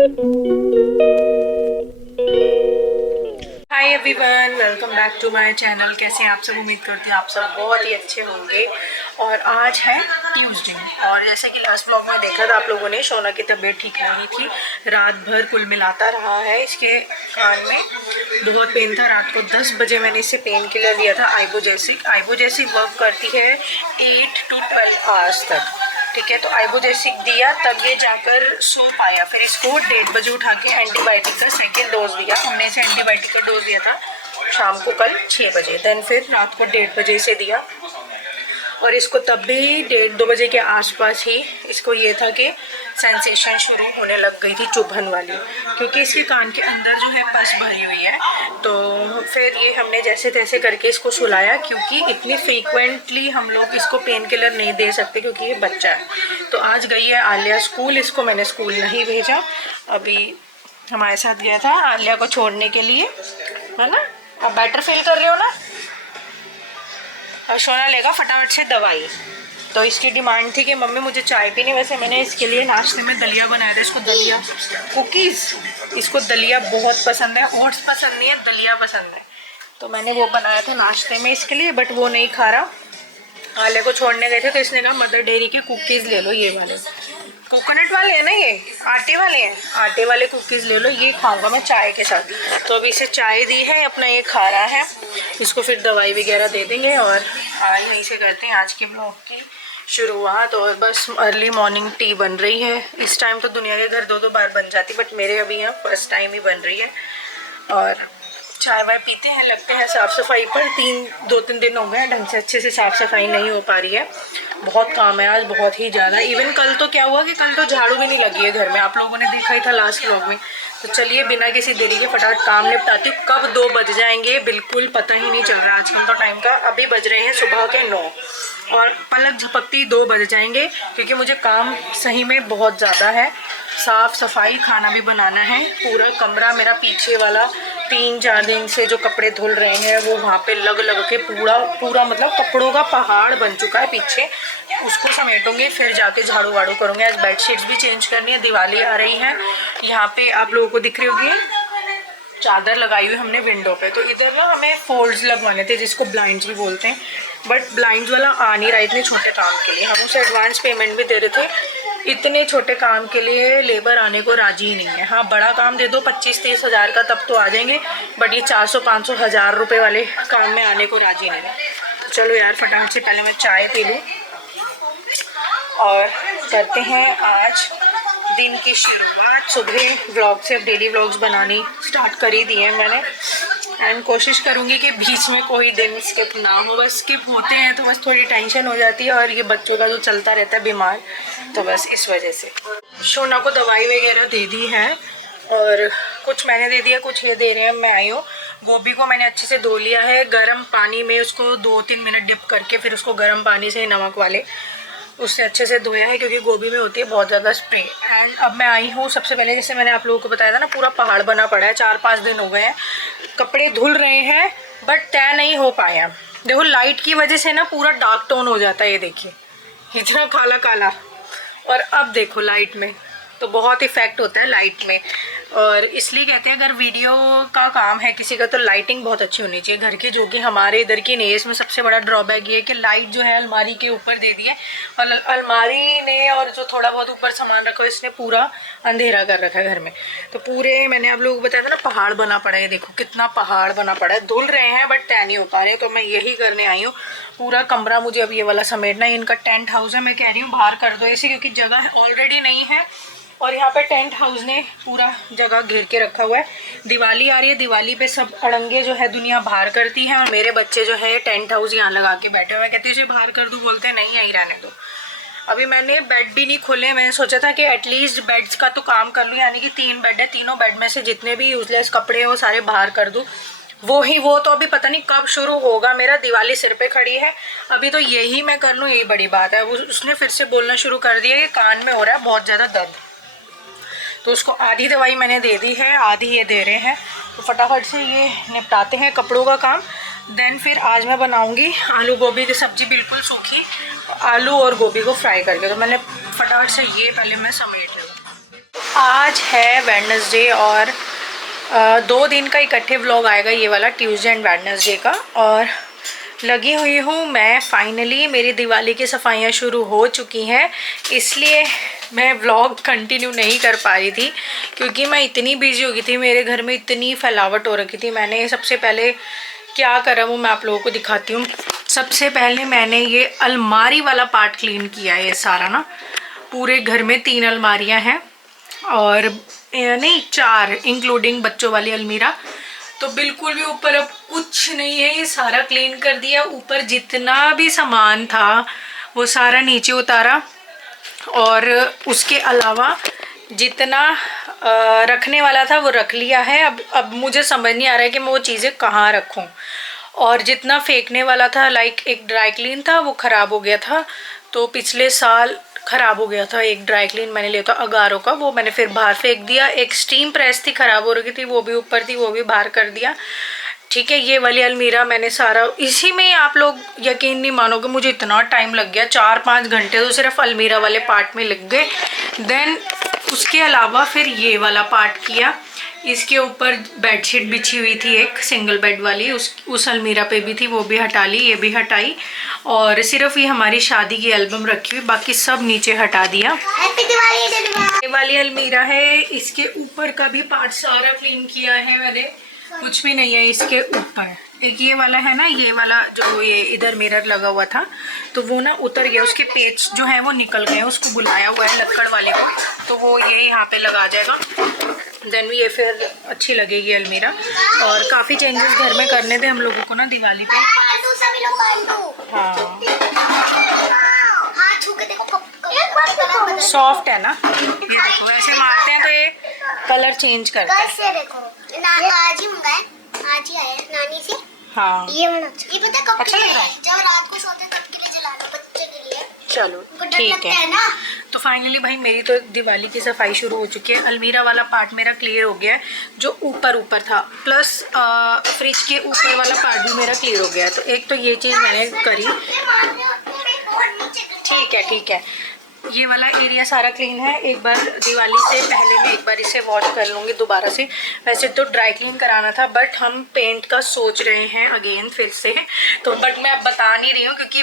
Hi everyone, welcome back to my channel. कैसे हैं आप सब? उम्मीद करती हूँ आप सब बहुत ही अच्छे होंगे। और आज है ट्यूसडे और जैसे कि लास्ट व्लॉग में देखा था आप लोगों ने, शोना की तबीयत ठीक नहीं थी। रात भर कुल मिलाता रहा है, इसके कान में बहुत पेन था। रात को 10 बजे मैंने इसे पेन किलर दिया था आइबोजेसिक। आइबोजेसिक वर्क करती है 8 to 12 आवर्स तक, ठीक है। तो आइबोजेसिक दिया तब ये जाकर सो पाया। फिर इसको 1:30 बजे उठा के एंटीबायोटिक का सेकेंड डोज दिया। हमने इसे एंटीबायोटिक का डोज दिया था शाम को कल 6 बजे। देन फिर रात को 1:30 बजे इसे दिया और इसको तब भी 1:30-2 बजे के आसपास ही इसको ये था कि सेंसेशन शुरू होने लग गई थी चुभन वाली, क्योंकि इसके कान के अंदर जो है पस भरी हुई है। तो फिर ये हमने जैसे तैसे करके इसको सुलाया, क्योंकि इतनी फ्रीक्वेंटली हम लोग इसको पेन किलर नहीं दे सकते क्योंकि ये बच्चा है। तो आज गई है आलिया स्कूल, इसको मैंने स्कूल नहीं भेजा। अभी हमारे साथ गया था आलिया को छोड़ने के लिए, है ना। अब बेटर फील कर रहे हो ना? और सोना लेगा फटाफट से दवाई। तो इसकी डिमांड थी कि मम्मी मुझे चाय पीनी। वैसे मैंने इसके लिए नाश्ते में दलिया बनाया था। इसको दलिया कुकीज़, इसको दलिया बहुत पसंद है। ओट्स पसंद नहीं है, दलिया पसंद है। तो मैंने वो बनाया था नाश्ते में इसके लिए, बट वो नहीं खा रहा। आले को छोड़ने गए थे तो इसने कहा मदर डेयरी के कुकीज़ ले लो, ये वाले कोकोनट वाले हैं ना, ये आटे वाले हैं, आटे वाले कुकीज़ ले लो, ये खाऊंगा मैं चाय के साथ। तो अभी इसे चाय दी है, अपना ये खा रहा है। इसको फिर दवाई वगैरह दे देंगे और आज यहीं से करते हैं आज के ब्लॉग की शुरुआत। और बस अर्ली मॉर्निंग टी बन रही है। इस टाइम तो दुनिया के घर 2-2 बार बन जाती, बट मेरे अभी यहाँ फर्स्ट टाइम ही बन रही है। और चाय वाय पीते हैं, लगते हैं साफ़ सफाई पर। 2-3 दिन हो गए हैं ढंग से अच्छे से साफ़ सफाई नहीं हो पा रही है। बहुत काम है आज, बहुत ही ज़्यादा। इवन कल तो क्या हुआ कि कल तो झाड़ू भी नहीं लगी है घर में, आप लोगों ने देखा ही था लास्ट व्लॉग में। तो चलिए बिना किसी देरी के फटाफट काम निपटाती हूँ। कब 2 बज जाएंगे बिल्कुल पता ही नहीं चल रहा आजकल तो टाइम का। अभी बज रहे हैं सुबह के 9 और पलक झपकती 2 बज जाएंगे, क्योंकि मुझे काम सही में बहुत ज़्यादा है। साफ़ सफाई, खाना भी बनाना है। पूरा कमरा मेरा पीछे वाला 3-4 दिन से जो कपड़े धुल रहे हैं वो वहाँ पे लग के पूरा मतलब कपड़ों का पहाड़ बन चुका है पीछे। उसको समेटूंगी, फिर जाके झाड़ू वाड़ू करूँगी। आज बेडशीट्स भी चेंज करनी है, दिवाली आ रही है। यहाँ पे आप लोगों को दिख रही होगी चादर लगाई हुई हमने विंडो पे। तो इधर ना हमें फोल्ड्स लगवाने थे, जिसको ब्लाइंड्स भी बोलते हैं, बट ब्लाइंड्स वाला आ नहीं रहा इतने छोटे काम के लिए। हम उसे एडवांस पेमेंट भी दे रहे थे। इतने छोटे काम के लिए लेबर आने को राजी ही नहीं है। हाँ, बड़ा काम दे दो 25-30 हज़ार का, तब तो आ जाएंगे, बट ये 400-500 हज़ार रुपये वाले काम में आने को राजी नहीं है। चलो यार फटाफट से पहले मैं चाय पी लूँ और करते हैं आज दिन की शुरुआत। सुबह व्लॉग से अब डेली व्लॉग्स बनानी स्टार्ट कर ही दिए हैं मैंने, एंड कोशिश करूँगी कि बीच में कोई दिन स्किप ना हो। बस स्किप होते हैं तो बस थोड़ी टेंशन हो जाती है, और ये बच्चों का जो चलता रहता है बीमार, तो बस इस वजह से। शोना को दवाई वगैरह दे दी है, और कुछ मैंने दे दिया, कुछ ये दे रहे हैं। मैं आई हूँ, गोभी को मैंने अच्छे से धो लिया है गर्म पानी में, उसको 2-3 मिनट डिप करके फिर उसको गर्म पानी से नमक वाले उससे अच्छे से धोया है, क्योंकि गोभी में होती है बहुत ज़्यादा स्प्रे। एंड अब मैं आई हूँ, सबसे पहले जैसे मैंने आप लोगों को बताया था ना, पूरा पहाड़ बना पड़ा है। 4-5 दिन हो गए हैं, कपड़े धुल रहे हैं बट तय नहीं हो पाया। देखो लाइट की वजह से ना पूरा डार्क टोन हो जाता है, ये देखिए इतना काला काला। और अब देखो लाइट में तो बहुत इफेक्ट होता है लाइट में। और इसलिए कहते हैं अगर वीडियो का काम है किसी का तो लाइटिंग बहुत अच्छी होनी चाहिए घर की, जो कि हमारे इधर की नहीं है। इसमें सबसे बड़ा ड्रॉबैक ये है कि लाइट जो है अलमारी के ऊपर दे दी है, और अलमारी ने और जो थोड़ा बहुत ऊपर सामान रखा है इसने पूरा अंधेरा कर रखा है घर में। तो पूरे मैंने आप लोगों को बताया था ना पहाड़ बना पड़ा है, देखो कितना पहाड़ बना पड़ा है। धुल रहे हैं बट तय नहीं हो पा रहे, तो मैं यही करने आई हूँ। पूरा कमरा मुझे अब ये वाला समेटना है। इनका टेंट हाउस है, मैं कह रही हूँ बाहर कर दो इसे, क्योंकि जगह ऑलरेडी नहीं है, और यहाँ पे टेंट हाउस ने पूरा जगह घेर के रखा हुआ है। दिवाली आ रही है, दिवाली पे सब अड़ंगे जो है दुनिया बाहर करती है, और मेरे बच्चे जो है टेंट हाउस यहाँ लगा के बैठे हुए हैं। कहते हैं इसे बाहर कर दूँ, बोलते हैं नहीं यहीं रहने दो। अभी मैंने बेड भी नहीं खोले, मैंने सोचा था कि एटलीस्ट बेड्स का तो काम कर लूँ, यानी कि 3 बेड है, तीनों बेड में से जितने भी यूजलेस कपड़े हैं वो सारे बाहर कर दूँ। वो तो अभी पता नहीं कब शुरू होगा, मेरा दिवाली सिर पे खड़ी है। अभी तो यही मैं कर लूँ, यही बड़ी बात है। उसने फिर से बोलना शुरू कर दिया कि कान में हो रहा है बहुत ज़्यादा दर्द, तो उसको आधी दवाई मैंने दे दी है, आधी ये दे रहे हैं। तो फटाफट से ये निपटाते हैं कपड़ों का काम। देन फिर आज मैं बनाऊंगी आलू गोभी की सब्ज़ी, बिल्कुल सूखी, आलू और गोभी को फ्राई करके। तो मैंने फटाफट से ये पहले मैं समेट लूँ। आज है वेडनेसडे और 2 दिन का इकट्ठे व्लॉग आएगा ये वाला, ट्यूसडे एंड वेडनेसडे का। और लगी हुई हूँ मैं, फाइनली मेरी दिवाली की सफाइयाँ शुरू हो चुकी हैं, इसलिए मैं व्लॉग कंटिन्यू नहीं कर पा रही थी क्योंकि मैं इतनी बिजी हो गई थी, मेरे घर में इतनी फैलावट हो रखी थी। मैंने सबसे पहले क्या करा वो मैं आप लोगों को दिखाती हूँ। सबसे पहले मैंने ये अलमारी वाला पार्ट क्लीन किया है, ये सारा ना, पूरे घर में 3 अलमारियाँ हैं और नहीं 4 इंक्लूडिंग बच्चों वाली अलमीरा। तो बिल्कुल भी ऊपर अब कुछ नहीं है, ये सारा क्लीन कर दिया। ऊपर जितना भी सामान था वो सारा नीचे उतारा और उसके अलावा जितना रखने वाला था वो रख लिया है। अब मुझे समझ नहीं आ रहा है कि मैं वो चीज़ें कहाँ रखूँ। और जितना फेंकने वाला था, लाइक एक ड्राई क्लीन था वो ख़राब हो गया था, तो पिछले साल ख़राब हो गया था एक ड्राई क्लीन मैंने लिया था अगारो का, वो मैंने फिर बाहर फेंक दिया। एक स्टीम प्रेस थी ख़राब हो रही थी, वो भी ऊपर थी, वो भी बाहर कर दिया। ठीक है, ये वाली अलमीरा मैंने सारा इसी में ही, आप लोग यकीन नहीं मानोगे मुझे इतना टाइम लग गया, 4-5 घंटे तो सिर्फ अलमीरा वाले पार्ट में लग गए। देन उसके अलावा फिर ये वाला पार्ट किया, इसके ऊपर बेडशीट बिछी हुई थी एक सिंगल बेड वाली, उस अलमीरा पे भी थी, वो भी हटा ली, ये भी हटाई। और सिर्फ ये हमारी शादी की एल्बम रखी हुई, बाकी सब नीचे हटा दिया। ये वाली अलमीरा है, इसके ऊपर का भी पार्ट सारा क्लीन किया है मैंने, कुछ भी नहीं है इसके ऊपर। एक ये वाला है ना, ये वाला जो ये इधर मिरर लगा हुआ था तो वो ना उतर गया, उसके पेच जो है वो निकल गए, उसको बुलाया हुआ है लक्कड़ वाले को, तो वो ये यहाँ पे लगा जाएगा। देन ये फिर अच्छी लगेगी अलमीरा। और काफ़ी चेंजेस घर में करने थे हम लोगों को ना दिवाली पे। हाँ सॉफ्ट है ना, ये देखो ऐसे मारते हैं तो ये कलर चेंज करता है। देखो आज ही मंगाए, आज ही आया नानी से। हाँ ये पता कब अच्छा लग रहा है, जब रात को सोते तब के लिए जलाना, बच्चे के लिए। चलो ठीक है ना। तो फाइनली भाई मेरी तो दिवाली की सफाई शुरू हो चुकी है। अलमीरा वाला पार्ट मेरा क्लियर हो गया है, जो ऊपर था, प्लस फ्रिज के ऊपर वाला पार्ट भी मेरा क्लियर हो गया है। तो एक तो ये चीज़ मैंने करी, ठीक है। ये वाला एरिया सारा क्लीन है। एक बार दिवाली से पहले मैं एक बार इसे वॉश कर लूँगी दोबारा से। वैसे तो ड्राई क्लीन कराना था बट हम पेंट का सोच रहे हैं अगेन फिर से, तो बट मैं अब बता नहीं रही हूँ क्योंकि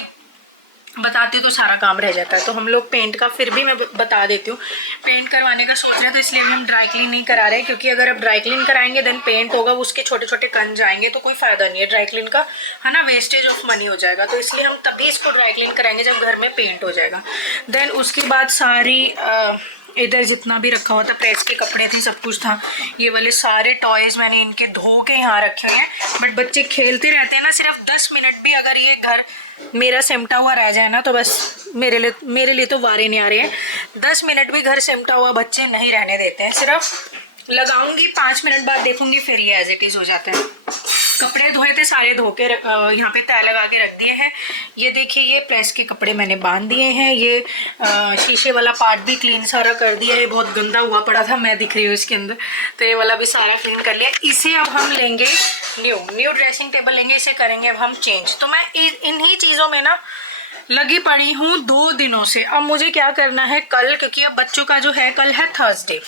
बताती तो सारा काम रह जाता है। तो हम लोग पेंट का फिर भी मैं बता देती हूँ, पेंट करवाने का सोच रहे हैं, तो इसलिए भी हम ड्राई क्लीन नहीं करा रहे हैं क्योंकि अगर आप ड्राई क्लीन कराएंगे देन पेंट होगा, उसके छोटे छोटे कण जाएंगे तो कोई फ़ायदा नहीं है ड्राई क्लीन का, है ना, वेस्टेज ऑफ मनी हो जाएगा। तो इसलिए हम तभी इसको ड्राई क्लीन कराएंगे जब घर में पेंट हो जाएगा। देन उसके बाद सारी इधर जितना भी रखा हुआ था, प्रेस के कपड़े थे, सब कुछ था। ये वाले सारे टॉयज़ मैंने इनके धो के यहाँ रखे हुए हैं, बट बच्चे खेलते रहते हैं ना, सिर्फ 10 मिनट भी अगर ये घर मेरा सिमटा हुआ रह जाए ना तो बस मेरे लिए तो वारे नहीं आ रहे हैं। 10 मिनट भी घर सिमटा हुआ बच्चे नहीं रहने देते हैं, सिर्फ लगाऊंगी 5 मिनट बाद देखूंगी फिर ये एज इट इज़ हो जाते हैं। कपड़े धोए थे सारे, धो के यहाँ पे तय लगा के रख दिए हैं। ये देखिए ये प्रेस के कपड़े मैंने बांध दिए हैं। ये शीशे वाला पार्ट भी क्लीन सारा कर दिया है, बहुत गंदा हुआ पड़ा था, मैं दिख रही हूँ इसके अंदर, तो ये वाला भी सारा क्लीन कर लिया। इसे अब हम लेंगे न्यू ड्रेसिंग टेबल लेंगे, इसे करेंगे अब हम चेंज। तो मैं इन्हीं चीज़ों में ना लगी पड़ी हूँ 2 दिनों से। अब मुझे क्या करना है कल, क्योंकि अब बच्चों का जो है कल है थर्सडे,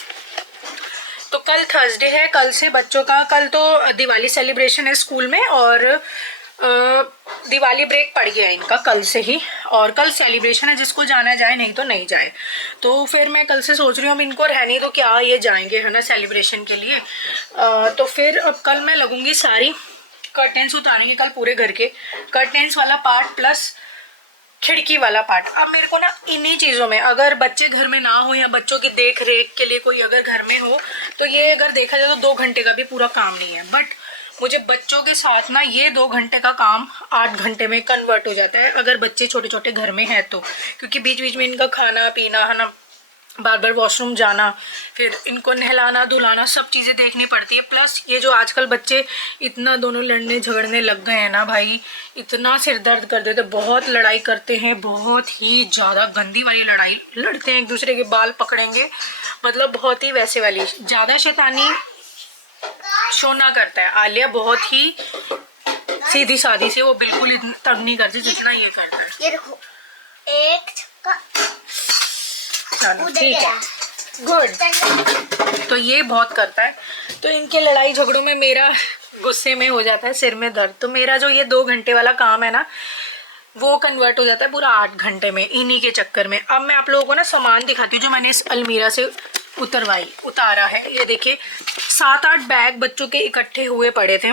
तो कल थर्सडे है, कल से बच्चों का, कल तो दिवाली सेलिब्रेशन है स्कूल में और दिवाली ब्रेक पड़ गया इनका कल से ही, और कल सेलिब्रेशन है, जिसको जाना जाए नहीं तो नहीं जाए। तो फिर मैं कल से सोच रही हूँ अब इनको रहनी तो क्या ये जाएंगे, है ना, सेलिब्रेशन के लिए। तो फिर अब कल मैं लगूंगी सारी कर्टेंस उतारेंगे कल पूरे घर के, कर्टेंस वाला पार्ट प्लस खिड़की वाला पार्ट। अब मेरे को ना इन्हीं चीज़ों में, अगर बच्चे घर में ना हो या बच्चों की देख रेख के लिए कोई अगर घर में हो तो ये अगर देखा जाए तो 2 घंटे का भी पूरा काम नहीं है, बट मुझे बच्चों के साथ ना ये 2 घंटे का काम 8 घंटे में कन्वर्ट हो जाता है अगर बच्चे छोटे छोटे घर में हैं तो, क्योंकि बीच बीच में इनका खाना पीना, है ना, बार बार वॉशरूम जाना, फिर इनको नहलाना धुलाना, सब चीज़ें देखनी पड़ती है। प्लस ये जो आजकल बच्चे इतना दोनों लड़ने झगड़ने लग गए हैं ना भाई, इतना सिर दर्द कर देते, बहुत लड़ाई करते हैं, बहुत ही ज़्यादा गंदी वाली लड़ाई लड़ते हैं, एक दूसरे के बाल पकड़ेंगे, मतलब बहुत ही वैसे वाली। ज़्यादा शैतानी शोना करता है, आलिया बहुत ही सीधी सादी से, वो बिल्कुल तंग नहीं करती जितना ये करता है। ये देखो एक छक्का चलो ठीक है, गुड। तो ये बहुत करता है, तो इनके लड़ाई झगड़ों में मेरा गुस्से में हो जाता है सिर में दर्द। तो मेरा जो ये 2 घंटे वाला काम है ना, वो कन्वर्ट हो जाता है पूरा 8 घंटे में, इन्हीं के चक्कर में। अब मैं आप लोगों को ना सामान दिखाती हूँ जो मैंने इस अलमीरा से उतारा है। ये देखिए 7-8 बैग बच्चों के इकट्ठे हुए पड़े थे।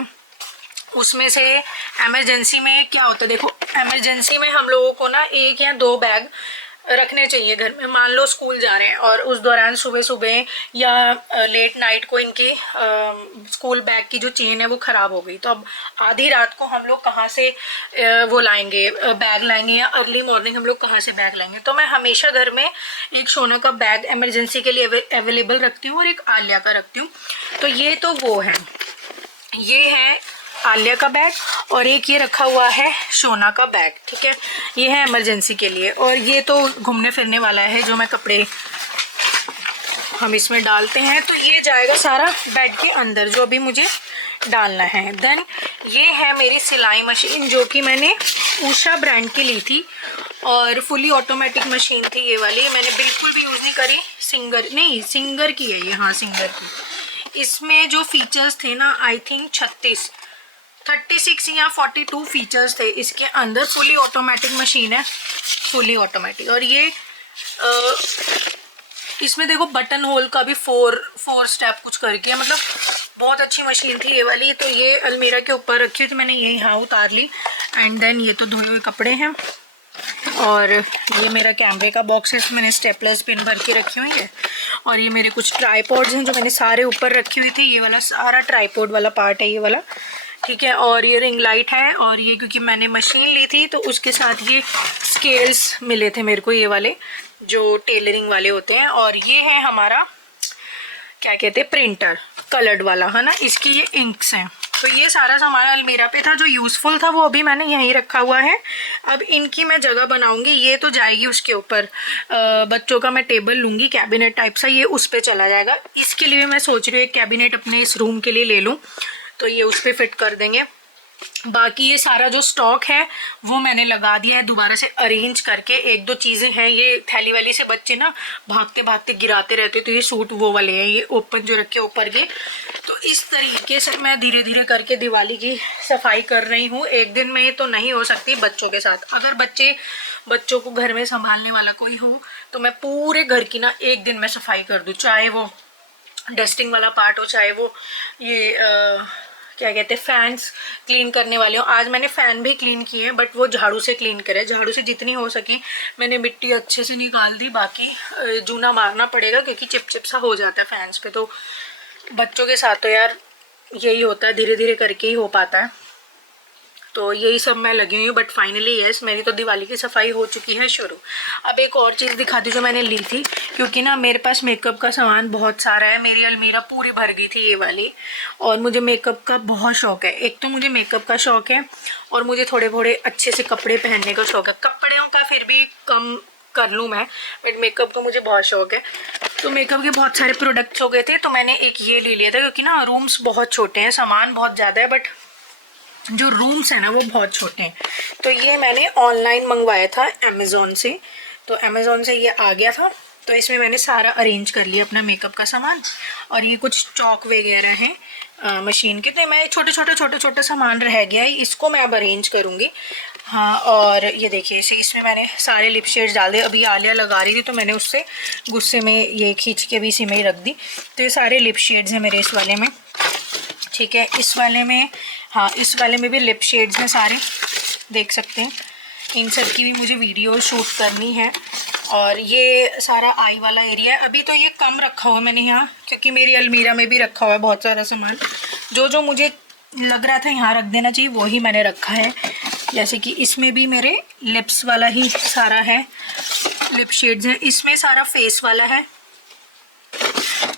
उसमें से इमरजेंसी में क्या होता है, देखो इमरजेंसी में हम लोगों को ना 1 या 2 बैग रखने चाहिए घर में। मान लो स्कूल जा रहे हैं और उस दौरान सुबह सुबह या लेट नाइट को इनके स्कूल बैग की जो चेन है वो ख़राब हो गई, तो अब आधी रात को हम लोग कहाँ से वो लाएंगे, बैग लाएंगे, या अर्ली मॉर्निंग हम लोग कहाँ से बैग लाएंगे। तो मैं हमेशा घर में एक शोना का बैग इमरजेंसी के लिए अवेलेबल रखती हूँ और एक आलिया का रखती हूँ। तो ये तो वो है, ये है आलिया का बैग, और एक ये रखा हुआ है शोना का बैग, ठीक है। ये है इमरजेंसी के लिए, और ये तो घूमने फिरने वाला है जो मैं कपड़े हम इसमें डालते हैं। तो ये जाएगा सारा बेड के अंदर जो अभी मुझे डालना है। देन ये है मेरी सिलाई मशीन जो कि मैंने उषा ब्रांड की ली थी, और फुली ऑटोमेटिक मशीन थी ये वाली। मैंने बिल्कुल भी यूज़ नहीं करी, सिंगर की है ये, हाँ सिंगर की। इसमें जो फीचर्स थे ना, आई थिंक 36 या 42 फीचर्स थे इसके अंदर। फुली ऑटोमेटिक मशीन है, फुली ऑटोमेटिक। और ये इसमें देखो बटन होल का भी 4 स्टेप कुछ करके, मतलब बहुत अच्छी मशीन थी ये वाली। तो ये अलमीरा के ऊपर रखी हुई थी मैंने, यही हाँ उतार ली। एंड देन ये तो धोए हुए कपड़े हैं, और ये मेरा कैमरे का बॉक्स है, इसमें मैंने स्टेपलर्स पिन भर के रखी हुई है। और ये मेरे कुछ ट्राईपॉड्स हैं जो मैंने सारे ऊपर रखी हुई थी। ये वाला सारा ट्राईपॉड वाला पार्ट है ये वाला, ठीक है। और ये रिंग लाइट है, और ये क्योंकि मैंने मशीन ली थी तो उसके साथ ये स्केल्स मिले थे मेरे को, ये वाले जो टेलरिंग वाले होते हैं। और ये है हमारा क्या कहते हैं, प्रिंटर कलर्ड वाला है ना, इसकी ये इंक्स हैं। तो ये सारा सामान अलमीरा पे था जो यूज़फुल था, वो अभी मैंने यहीं रखा हुआ है। अब इनकी मैं जगह बनाऊंगी, ये तो जाएगी उसके ऊपर, बच्चों का मैं टेबल लूँगी कैबिनेट टाइप सा, ये उस पर चला जाएगा। इसके लिए मैं सोच रही हूँ एक कैबिनेट अपने इस रूम के लिए ले लूँ, तो ये उस पर फिट कर देंगे। बाकी ये सारा जो स्टॉक है वो मैंने लगा दिया है दोबारा से अरेंज करके। 1-2 चीज़ें हैं, ये थैली वाली से बच्चे ना भागते भागते गिराते रहते, तो ये सूट वो वाले हैं, ये ओपन जो रखे ऊपर के। तो इस तरीके से मैं धीरे धीरे करके दिवाली की सफाई कर रही हूँ। एक दिन में तो नहीं हो सकती बच्चों के साथ। अगर बच्चों को घर में संभालने वाला कोई हो तो मैं पूरे घर की ना एक दिन में सफाई कर दूँ, चाहे वो डस्टिंग वाला पार्ट हो, चाहे वो ये क्या कहते हैं फैंस क्लीन करने वाले हो। आज मैंने फ़ैन भी क्लीन किए हैं, बट वो झाड़ू से क्लीन करे, झाड़ू से जितनी हो सके मैंने मिट्टी अच्छे से निकाल दी। बाकी जूना मारना पड़ेगा क्योंकि चिपचिप सा हो जाता है फैंस पे। तो बच्चों के साथ तो यार यही होता है, धीरे धीरे करके ही हो पाता है। तो यही सब मैं लगी हुई हूँ। बट फाइनली यस, मेरी तो दिवाली की सफाई हो चुकी है शुरू। अब एक और चीज़ दिखाती जो मैंने ली थी, क्योंकि ना मेरे पास मेकअप का सामान बहुत सारा है। मेरी अलमीरा पूरी भर गई थी ये वाली, और मुझे मेकअप का बहुत शौक है। एक तो मुझे मेकअप का शौक है, और मुझे थोड़े थोड़े अच्छे से कपड़े पहनने का शौक है। कपड़ों का फिर भी कम कर लूँ मैं, बट मेकअप का मुझे बहुत शौक है। तो मेकअप के बहुत सारे प्रोडक्ट्स हो गए थे, तो मैंने एक ये ले लिया था, क्योंकि ना रूम्स बहुत छोटे हैं, सामान बहुत ज़्यादा है, बट जो रूम्स हैं ना वो बहुत छोटे हैं। तो ये मैंने ऑनलाइन मंगवाया था अमेज़ोन से, तो अमेज़ोन से ये आ गया था। तो इसमें मैंने सारा अरेंज कर लिया अपना मेकअप का सामान। और ये कुछ चौक वगैरह हैं मशीन के, तो मैं छोटे सामान रह गया है, इसको मैं अब अरेंज करूँगी। हाँ, और ये देखिए इसमें मैंने सारे लिप शेड्स डाल दिए। अभी आलिया लगा रही थी तो मैंने उससे गुस्से में ये खींच के भी इसी में ही रख दी। तो ये सारे लिप शेड्स हैं मेरे इस वाले में, ठीक है। इस वाले में, हाँ इस वाले में भी लिप शेड्स हैं सारे, देख सकते हैं। इन सब की भी मुझे वीडियो शूट करनी है। और ये सारा आई वाला एरिया है। अभी तो ये कम रखा हुआ है मैंने यहाँ, क्योंकि मेरी अलमीरा में भी रखा हुआ है बहुत सारा सामान। जो मुझे लग रहा था यहाँ रख देना चाहिए वो ही मैंने रखा है। जैसे कि इसमें भी मेरे लिप्स वाला ही सारा है, लिप शेड्स हैं। इसमें सारा फेस वाला है।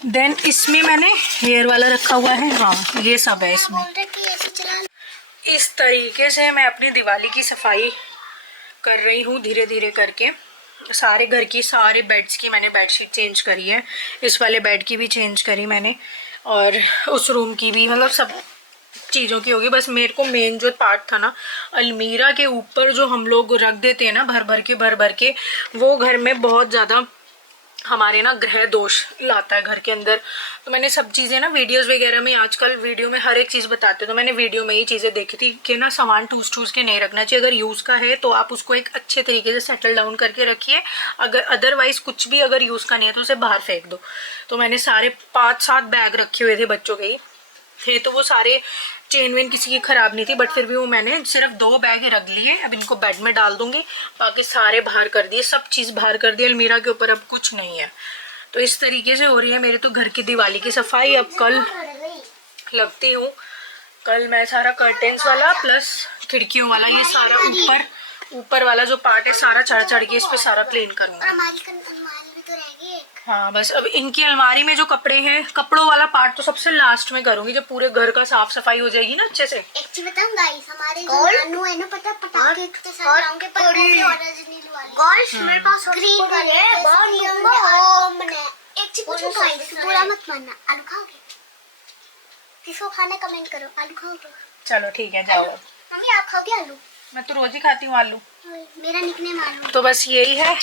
देन इसमें मैंने हेयर वाला रखा हुआ है, हाँ ये सब है इसमें। इस तरीके से मैं अपनी दिवाली की सफाई कर रही हूँ धीरे धीरे करके। सारे घर की सारे बेड्स की मैंने बेडशीट चेंज करी है, इस वाले बेड की भी चेंज करी मैंने, और उस रूम की भी, मतलब सब चीज़ों की होगी। बस मेरे को मेन जो पार्ट था ना, अलमीरा के ऊपर जो हम लोग रख देते हैं ना भर भर के, वो घर में बहुत ज़्यादा हमारे ना ग्रह दोष लाता है घर के अंदर। तो मैंने सब चीज़ें ना वीडियोस वगैरह में, आजकल वीडियो में हर एक चीज़ बताते हैं, तो मैंने वीडियो में ही चीज़ें देखी थी कि ना सामान ठूस के नहीं रखना चाहिए। अगर यूज़ का है तो आप उसको एक अच्छे तरीके से सेटल डाउन करके रखिए, अगर अदरवाइज़ कुछ भी अगर यूज़ का नहीं है तो उसे बाहर फेंक दो। तो मैंने सारे 5-7 बैग रखे हुए थे, बच्चों के ही थे, तो वो सारे चेन वेन किसी की ख़राब नहीं थी, बट फिर भी वो मैंने सिर्फ 2 बैग ही रख लिए। अब इनको बेड में डाल दूंगी, बाकी सारे बाहर कर दिए, सब चीज़ बाहर कर दी अलमीरा के ऊपर, अब कुछ नहीं है। तो इस तरीके से हो रही है मेरे तो घर की दिवाली की सफाई। अब कल लगती हूँ, कल मैं सारा कर्टेन्स वाला प्लस खिड़कियों वाला, ये सारा ऊपर वाला जो पार्ट है सारा चढ़ के इस पे सारा क्लीन करूँगा। हाँ बस अब इनकी अलमारी में जो कपड़े हैं, कपड़ों वाला पार्ट तो सबसे लास्ट में करूंगी, जब पूरे घर का साफ सफाई हो जाएगी ना अच्छे से। एक चीज बताऊं गाइस, हमारे जो नानू है ना, पता पटाखे इतने सारे लाऊंगे, पर वो भी ओरिजिनल वाले। गाइस मेरे पास ग्रीन वाले हैं, बहुत लंबा है। एक चीज पूछूं गाइस, बुरा मत मानना, आलू खाओगे? किसको खाना कमेंट करो, आलू खाओगे? चलो ठीक है, जाओ। मम्मी आप खाओगे आलू? मैं तो रोज ही खाती हूँ आलू, मेरा निकनेम आलू। तो बस यही है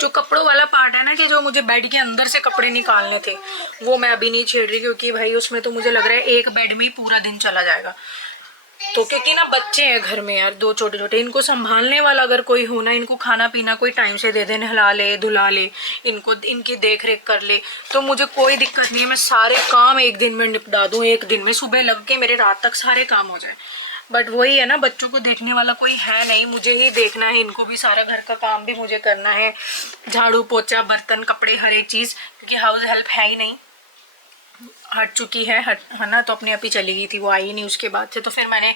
जो कपड़ों वाला पार्ट है ना, कि जो मुझे बेड के अंदर से कपड़े निकालने थे वो मैं अभी नहीं छेड़ रही, क्योंकि भाई उसमें तो मुझे लग रहा है एक बेड में ही पूरा दिन चला जाएगा। तो क्योंकि ना बच्चे हैं घर में यार, 2 छोटे छोटे, इनको संभालने वाला अगर कोई हो ना, इनको खाना पीना कोई टाइम से दे दे, नहला ले धुला ले, इनको इनकी देख रेख कर ले, तो मुझे कोई दिक्कत नहीं है। मैं सारे काम एक दिन में निपटा दूँ, एक दिन में सुबह लग के मेरे रात तक सारे काम हो जाए। बट वही है ना, बच्चों को देखने वाला कोई है नहीं, मुझे ही देखना है, इनको भी सारा घर का काम भी मुझे करना है, झाड़ू पोछा बर्तन कपड़े हर एक चीज़, क्योंकि हाउस हेल्प है ही नहीं, हट चुकी है ना, तो अपने आप ही चली गई थी, वो आई नहीं उसके बाद से, तो फिर मैंने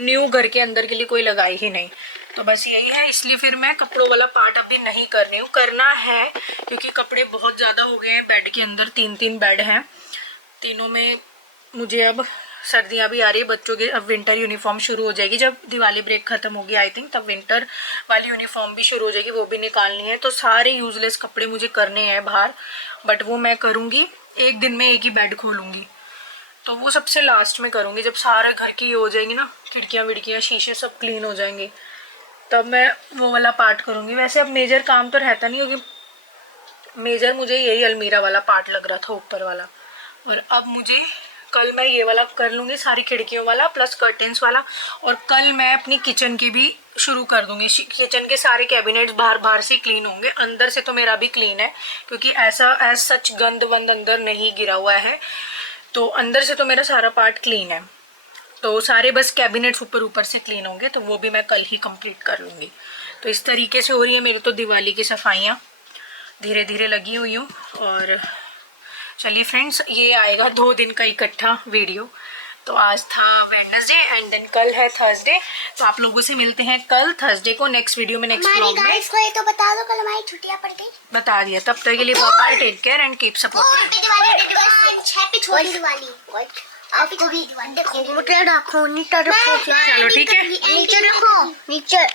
न्यू घर के अंदर के लिए कोई लगाई ही नहीं। तो बस यही है, इसलिए फिर मैं कपड़ों वाला पार्ट अभी नहीं कर रही हूँ। करना है क्योंकि कपड़े बहुत ज़्यादा हो गए हैं बेड के अंदर, 3 बेड हैं, तीनों में मुझे अब सर्दियाँ भी आ रही है, बच्चों की अब विंटर यूनिफॉर्म शुरू हो जाएगी, जब दिवाली ब्रेक खत्म होगी आई थिंक, तब विंटर वाली यूनिफॉर्म भी शुरू हो जाएगी, वो भी निकालनी है। तो सारे यूजलेस कपड़े मुझे करने हैं बाहर, बट वो मैं करूँगी एक दिन में, एक ही बेड खोलूँगी, तो वो सबसे लास्ट में करूँगी, जब सारे घर की हो जाएगी ना, खिड़कियाँ विड़कियाँ शीशे सब क्लीन हो जाएंगे, तब मैं वो वाला पार्ट करूँगी। वैसे अब मेजर काम तो रहता नहीं, क्योंकि मेजर मुझे यही अलमीरा वाला पार्ट लग रहा था ऊपर वाला, और अब मुझे कल मैं ये वाला कर लूँगी, सारी खिड़कियों वाला प्लस कर्टेन्स वाला, और कल मैं अपनी किचन की भी शुरू कर दूँगी। किचन के सारे कैबिनेट्स बाहर से क्लीन होंगे, अंदर से तो मेरा भी क्लीन है, क्योंकि ऐसा एज सच गंद वंद अंदर नहीं गिरा हुआ है, तो अंदर से तो मेरा सारा पार्ट क्लीन है, तो सारे बस कैबिनेट्स ऊपर से क्लीन होंगे, तो वो भी मैं कल ही कंप्लीट कर लूँगी। तो इस तरीके से हो रही है मेरी तो दिवाली की सफाइयाँ, धीरे धीरे लगी हुई हूँ। और चलिए फ्रेंड्स, ये आएगा 2 दिन का इकट्ठा वीडियो, तो आज था वेडनेसडे एंड देन कल है थर्सडे, तो आप लोगों से मिलते हैं कल थर्सडे को नेक्स्ट वीडियो में, नेक्स्ट व्लॉग में। गाइस को ये तो बता दो, कल हमारी छुट्टियां पड़ गई, बता दिया। तब तक के लिए bye bye, take care and keep supporting. आपको भी देखो, मुझे रखो नीचे रखो, चलो ठीक है, नीचे रखो, नीचे।